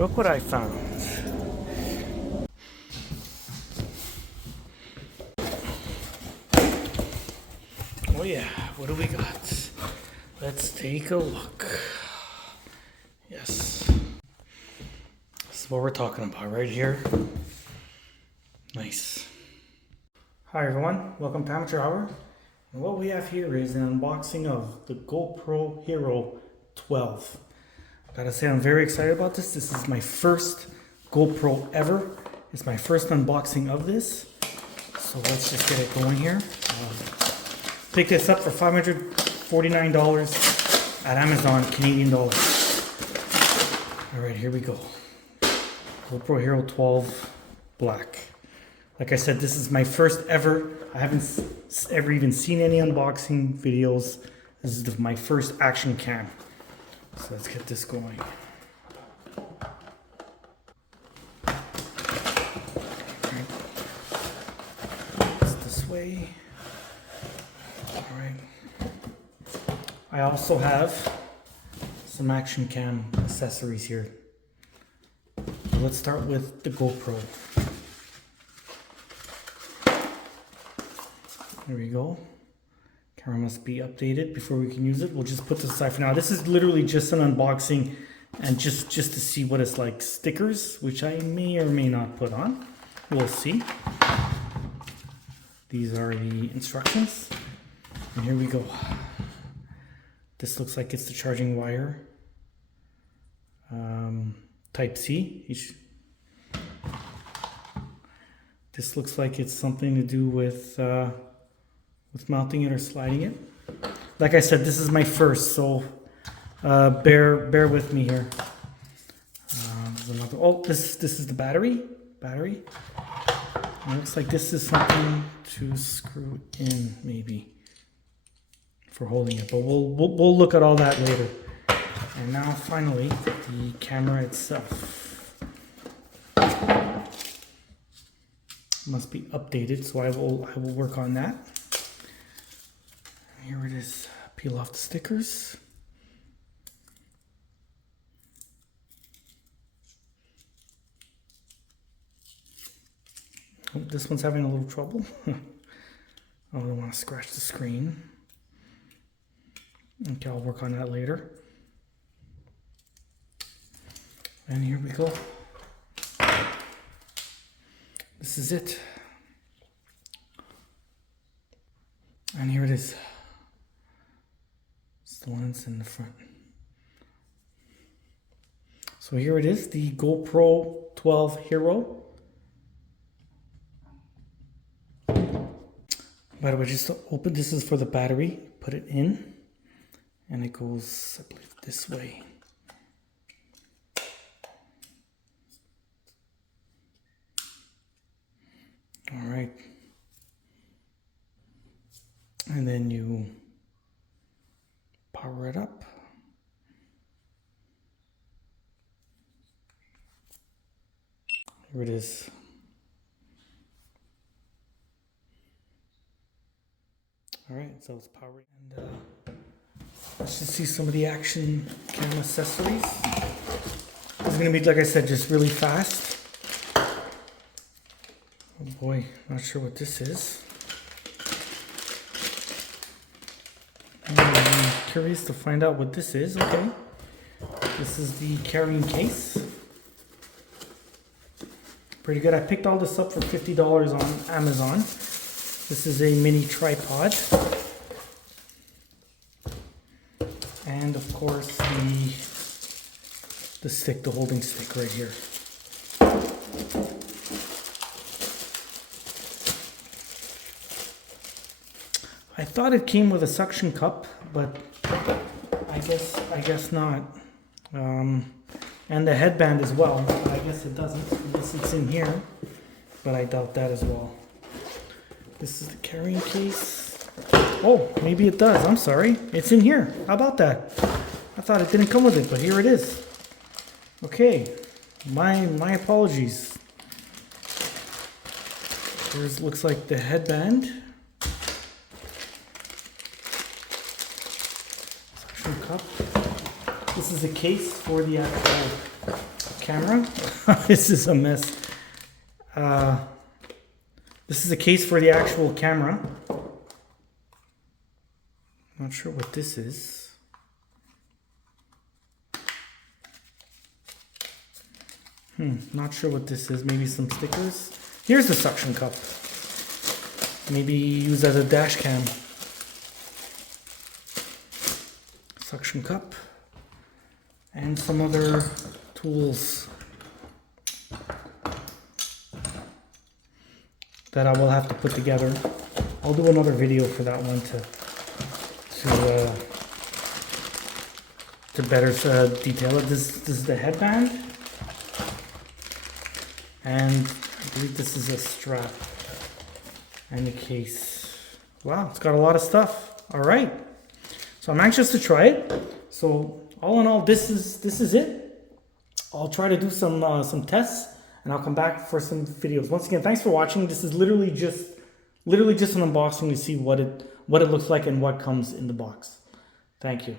Look what I found. Oh yeah, what do we got? Let's take a look. Yes. This is what we're talking about right here. Nice. Hi everyone, welcome to Amateur Hour. And what we have here is an unboxing of the GoPro Hero 12. Gotta say, I'm very excited about this. This is my first GoPro ever. It's my first unboxing of this. So let's just get it going here. Pick this up for $549 at Amazon, Canadian dollars. All right, here we go. GoPro Hero 12 Black. Like I said, this is my first ever. I haven't ever even seen any unboxing videos. This is my first action cam. So let's get this going. Right. It's this way. All right. I also have some action cam accessories here. So let's start with the GoPro. There we go. Camera must be updated before we can use it. We'll just put this aside for now. This is literally just an unboxing and just to see what it's like. Stickers, which I may or may not put on. We'll see. These are the instructions. And here we go. This looks like it's the charging wire. Type C. This looks like it's something to do with mounting it or sliding it. Like I said, this is my first, so bear with me here. This is the battery. It looks like this is something to screw in, maybe, for holding it. But we'll look at all that later. And now, finally, the camera itself must be updated, so I will work on that. Here it is. Peel off the stickers. Oh, this one's having a little trouble. I don't want to scratch the screen. Okay, I'll work on that later. And here we go. This is it. And here it is. It's the lens in the front. So here it is, the GoPro 12 Hero. By the way, just to open, this is for the battery. Put it in, and it goes, I believe, this way. All right. And then you power it up. Here it is. All right, so it's powered. And let's just see some of the action cam accessories. This is going to be, like I said, just really fast. Oh boy, not sure what this is. I'm curious to find out what this is. Okay, this is the carrying case. Pretty good. I picked all this up for $50 on Amazon. This is a mini tripod. And of course the stick, the holding stick right here. I thought it came with a suction cup, but I guess not. And the headband as well. I guess it doesn't. Unless it's in here, but I doubt that as well. This is the carrying case. Oh, maybe it does. I'm sorry. It's in here. How about that? I thought it didn't come with it, but here it is. Okay. My apologies. Here's looks like the headband. Suction cup. This is a case for the actual camera. This is a mess. This is a case for the actual camera. Not sure what this is. Not sure what this is. Maybe some stickers. Here's the suction cup. Maybe use as a dash cam. Suction cup. And some other tools that I will have to put together. I'll do another video for that one to better detail it. This is the headband, and I believe this is a strap and a case. Wow, it's got a lot of stuff. All right, so I'm anxious to try it. So all in all, this is it. I'll try to do some tests, and I'll come back for some videos. Once again, thanks for watching. This is literally just an unboxing to see what it looks like and what comes in the box. Thank you.